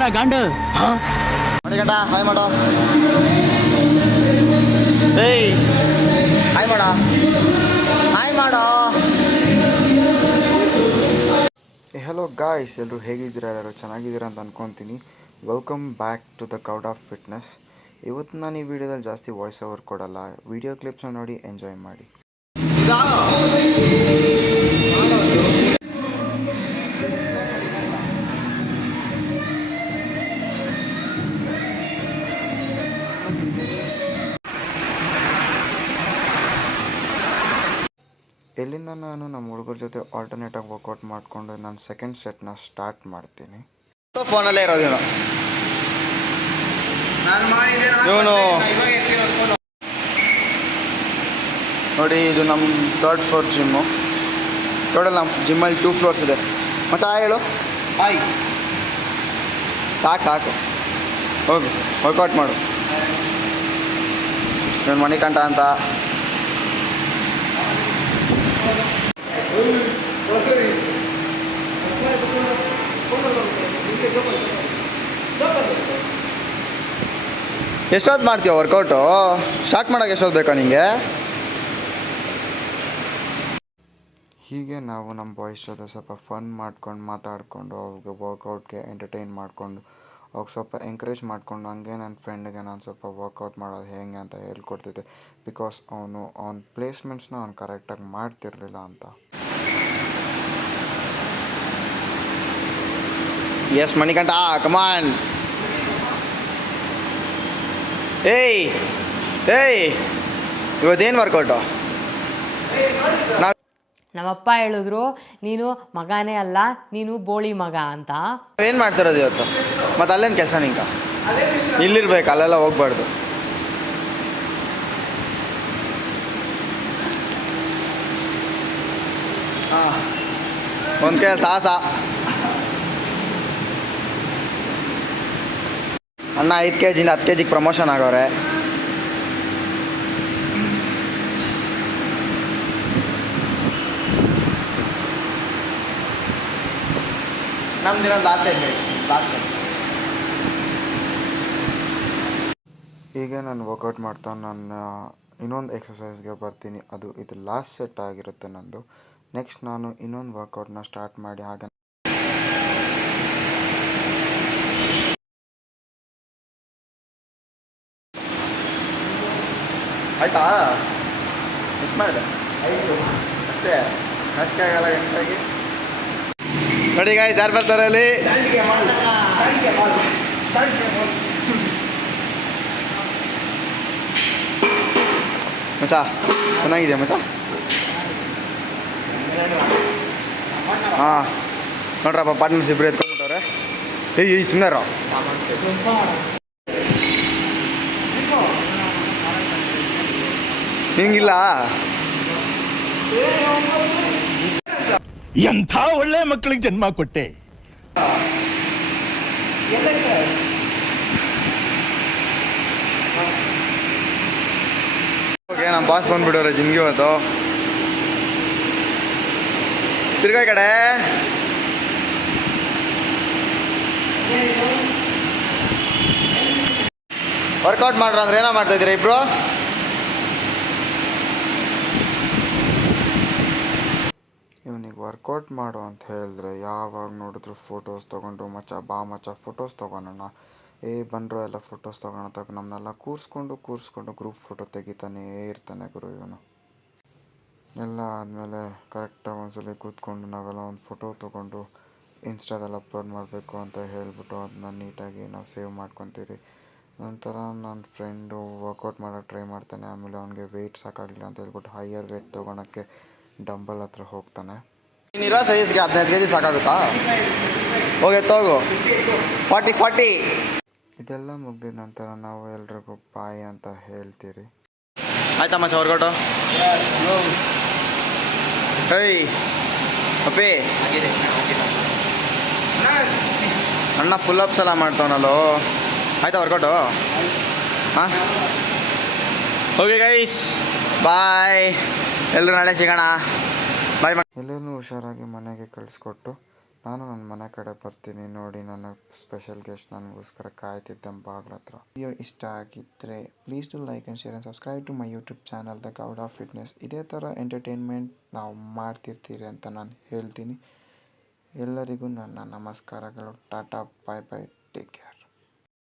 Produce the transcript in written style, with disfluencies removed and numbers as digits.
ಮಗನ ಗಾಂಡು ಗಂಟ ಹಾಯ್ ಮಾಡೋ. ಏಯ್ ಹಾಯ್ ಮಾಡ, ಹಾಯ್ ಮಾಡೋ. ಹೆಲೋ ಗಾಯ್ಸ್, ಎಲ್ಲರೂ ಹೇಗಿದ್ದೀರಾ? ಎಲ್ಲರೂ ಚೆನ್ನಾಗಿದ್ದೀರಾ ಅಂತ ಅಂದ್ಕೊತೀನಿ. Welcome back to the god of fitness. ಇವತ್ತು ನಾನು ಈ ವಿಡಿಯೋದಲ್ಲಿ ಜಾಸ್ತಿ ವಾಯ್ಸ್ ಓವರ್ ಕೊಡಲ್ಲ, ವಿಡಿಯೋ ಕ್ಲಿಪ್ಸ್ನ ನೋಡಿ ಎಂಜಾಯ್ ಮಾಡಿ. ಎಲ್ಲಿಂದ ನಾನು ನಮ್ಮ ಹುಡುಗರ ಜೊತೆ ಆಲ್ಟರ್ನೇಟಾಗಿ ವರ್ಕೌಟ್ ಮಾಡಿಕೊಂಡು ನಾನು ಸೆಕೆಂಡ್ ಸೆಟ್ನ ಸ್ಟಾರ್ಟ್ ಮಾಡ್ತೀನಿ. ಫೋನಲ್ಲೇ ಇರೋದು ಇವನು ನೋಡಿ. ಇದು ನಮ್ಮ ಥರ್ಡ್ ಫ್ಲೋರ್ ಜಿಮ್ಮು. ಟೋಟಲ್ ನಮ್ಮ ಜಿಮ್ಮಲ್ಲಿ 2 ಫ್ಲೋರ್ಸ್ ಇದೆ. ಮಚ್ಚ ಹೇಳು ಹಾಯ್. ಸಾಕು ಹೋಗು ವರ್ಕೌಟ್ ಮಾಡು. ಇವನು ಮಣಿಕಂಠ ಅಂತ. ಎಷ್ಟೊತ್ತು ಮಾಡ್ತೀವ ವರ್ಕೌಟು? ಸ್ಟಾರ್ಟ್ ಮಾಡೋಕ್ಕೆ ಎಷ್ಟೊತ್ತು ಬೇಕಾ ನಿಮಗೆ? ಹೀಗೆ ನಾವು ನಮ್ಮ ಬಾಯ್ಸ್ ಜೊತೆ ಸ್ವಲ್ಪ ಫನ್ ಮಾಡ್ಕೊಂಡು ಮಾತಾಡಿಕೊಂಡು ಅವ್ರಿಗೆ ವರ್ಕೌಟ್ಗೆ ಎಂಟರ್ಟೈನ್ ಮಾಡಿಕೊಂಡು ಅವ್ರಿಗೆ ಸ್ವಲ್ಪ ಎಂಕರೇಜ್ ಮಾಡಿಕೊಂಡು, ಹಂಗೆ ನನ್ನ ಫ್ರೆಂಡ್ಗೆ ನಾನು ಸ್ವಲ್ಪ ವರ್ಕೌಟ್ ಮಾಡೋದು ಹೇಗೆ ಅಂತ ಹೇಳ್ಕೊಡ್ತಿದ್ದೆ. ಬಿಕಾಸ್ ಅವನ ಪ್ಲೇಸ್ಮೆಂಟ್ಸ್ನ ಅವ್ನು ಕರೆಕ್ಟಾಗಿ ಮಾಡ್ತಿರಲಿಲ್ಲ ಅಂತ. ಎಸ್ ಮಣಿಕಂಠ ಕಮಾನ್. ಏಯ್ ಇವತ್ತೇನು ವರ್ಕೌಟು? ನಮ್ಮಪ್ಪ ಹೇಳಿದ್ರು ನೀನು ಮಗನೇ ಅಲ್ಲ, ನೀನು ಬೋಳಿ ಮಗ ಅಂತ. ಏನು ಮಾಡ್ತಿರೋದು ಇವತ್ತು? ಮತ್ತು ಅಲ್ಲೇನು ಕೆಲಸ ನಿಂಕ? ಇಲ್ಲಿರ್ಬೇಕು, ಅಲ್ಲೆಲ್ಲ ಹೋಗ್ಬಾರ್ದು. ಹಾಂ, ಒಂದು ಕೈ ಸಾಹಸ. ಅಣ್ಣ 5 kgಯಿಂದ 10 kgಗೆ ಪ್ರಮೋಷನ್ ಆಗವ್ರೆ. ನಮ್ದಿನ ಲಾಸ್ಟ್ ಈಗ ನಾನು ವರ್ಕೌಟ್ ಮಾಡ್ತಾ ನಾನು ಇನ್ನೊಂದು ಎಕ್ಸಸೈಸ್ಗೆ ಬರ್ತೀನಿ. ಇದು ಲಾಸ್ಟ್ ಸೆಟ್ ಆಗಿರುತ್ತೆ ನಂದು. ನೆಕ್ಸ್ಟ್ ನಾನು ಇನ್ನೊಂದು ವರ್ಕೌಟ್ನ ಸ್ಟಾರ್ಟ್ ಮಾಡಿ ಹಾಗೆ ಆಯ್ತಾ? ಎಷ್ಟು ಮಾಡಿದೆ? 5 ಅಷ್ಟೇ. ಅಷ್ಟೇ ಆಗಲ್ಲ ಎಷ್ಟಾಗಿ. ನೋಡಿ ಗಾಯ್ಸ್, ಯಾರು ಬರ್ತಾರೆ ಅಲ್ಲಿ? ಮಚ್ಚ ಚೆನ್ನಾಗಿದೆ ಮಚ್ಚ. ಹಾಂ ನೋಡ್ರಪ್ಪ, ಪಾರ್ಟ್ನರ್ಸ್ ಇಬ್ಬರು ಎತ್ಕೊಂಡ್ಬಿಟ್ಟವ್ರೆ. ಏಯ್ ಸುಮ್ಮನೆ ಹಿಂಗಿಲ್ಲ. ಎಂಥ ಒಳ್ಳೆ ಮಕ್ಕಳಿಗೆ ಜನ್ಮ ಕೊಟ್ಟೆ. ಓಕೆ, ನಮ್ಮ ಬಾಸ್ ಬಂದ್ಬಿಟ್ಟವ್ರೆ ಜಿಮ್ಗೆ ಇವತ್ತು. ತಿರ್ಗಾ ಕಡೆ ವರ್ಕೌಟ್ ಮಾಡ್ರ ಅಂದ್ರೆ ಏನೋ ಮಾಡ್ತಾಯಿದ್ದೀರಾ ಇಬ್ರು? ಇವನಿಗೆ ವರ್ಕೌಟ್ ಮಾಡು ಅಂತ ಹೇಳಿದ್ರೆ ಯಾವಾಗ ನೋಡಿದ್ರು ಫೋಟೋಸ್ ತೊಗೊಂಡು ಮಚ್ಚ ಫೋಟೋಸ್ ತೊಗೊಳೋಣ, ಬಂದರು ಎಲ್ಲ ಫೋಟೋಸ್ ತೊಗೊಳೋ ನಮ್ಮನ್ನೆಲ್ಲ ಕೂರಿಸ್ಕೊಂಡು ಗ್ರೂಪ್ ಫೋಟೋ ತೆಗಿತಾನೇ ಇರ್ತಾನೆ ಗುರು ಇವನು. ಎಲ್ಲ ಆದಮೇಲೆ ಕರೆಕ್ಟಾಗಿ ಒಂದ್ಸಲ ಕೂತ್ಕೊಂಡು ನಾವೆಲ್ಲ ಒಂದು ಫೋಟೋ ತೊಗೊಂಡು ಇನ್ಸ್ಟಾದಲ್ಲಿ ಅಪ್ಲೋಡ್ ಮಾಡಬೇಕು ಅಂತ ಹೇಳಿಬಿಟ್ಟು ಅದನ್ನ ನೀಟಾಗಿ ನಾವು ಸೇವ್ ಮಾಡ್ಕೊತೀವಿ. ನಂತರ ನನ್ನ ಫ್ರೆಂಡು ವರ್ಕೌಟ್ ಮಾಡೋಕ್ಕೆ ಟ್ರೈ ಮಾಡ್ತಾನೆ. ಆಮೇಲೆ ಅವನಿಗೆ ವೆಯ್ಟ್ ಸಾಕಾಗಲಿಲ್ಲ ಅಂತ ಹೇಳ್ಬಿಟ್ಟು ಹೈಯರ್ ವೆಯ್ಟ್ ತೊಗೊಳಕ್ಕೆ ಡಂಬಲ್ ಹತ್ರ ಹೋಗ್ತಾನೆ. ನೀನಿರೋ ಸೈಜ್ಗೆ 15 kg ಸಾಕಾಗುತ್ತಾ? ಹೋಗಿ ತಗೋ 40. ಇದೆಲ್ಲ ಮುಗಿದ ನಂತರ ನಾವು ಎಲ್ರಿಗೂ ಬಾಯ್ ಅಂತ ಹೇಳ್ತೀರಿ. ಆಯ್ತಾ ಮಚ್ಚ ವರ್ಕೌಟು? ಏಯ್ ಅಪ್ಪಿ, ಅಣ್ಣ ಪುಲ್ಅಪ್ಸ್ ಎಲ್ಲ ಮಾಡ್ತಾವನಲ್ಲೋ. ಆಯ್ತಾ ವರ್ಕೌಟು? ಹಾಂ, ಓಕೆ ಗೈಸ್, ಬಾಯ್. ಎಲ್ಲರೂ ನಾಳೆ ಸಿಗೋಣ. ಬಾಯ್. ಎಲ್ಲರೂ ಹುಷಾರಾಗಿ ಮನೆಗೆ ಕಳಿಸ್ಕೊಟ್ಟು ನಾನು ನನ್ನ ಮನೆ ಕಡೆ ಬರ್ತೀನಿ ನೋಡಿ. ನನ್ನ ಸ್ಪೆಷಲ್ ಗೆಸ್ಟ್ ನನಗೋಸ್ಕರ ಕಾಯ್ತಿದ್ದ ಬಾಗ್ಲ ಹತ್ರ. ವಿಡಿಯೋ ಇಷ್ಟ ಆಗಿದ್ದರೆ please to like and share and subscribe to my YouTube channel the Gowda fitness. ಇದೇ ಥರ ಎಂಟರ್ಟೈನ್ಮೆಂಟ್ ನಾವು ಮಾಡ್ತಿರ್ತೀರಿ ಅಂತ ನಾನು ಹೇಳ್ತೀನಿ. ಎಲ್ಲರಿಗೂ ನನ್ನ ನಮಸ್ಕಾರಗಳು. Tata, bye bye, take care.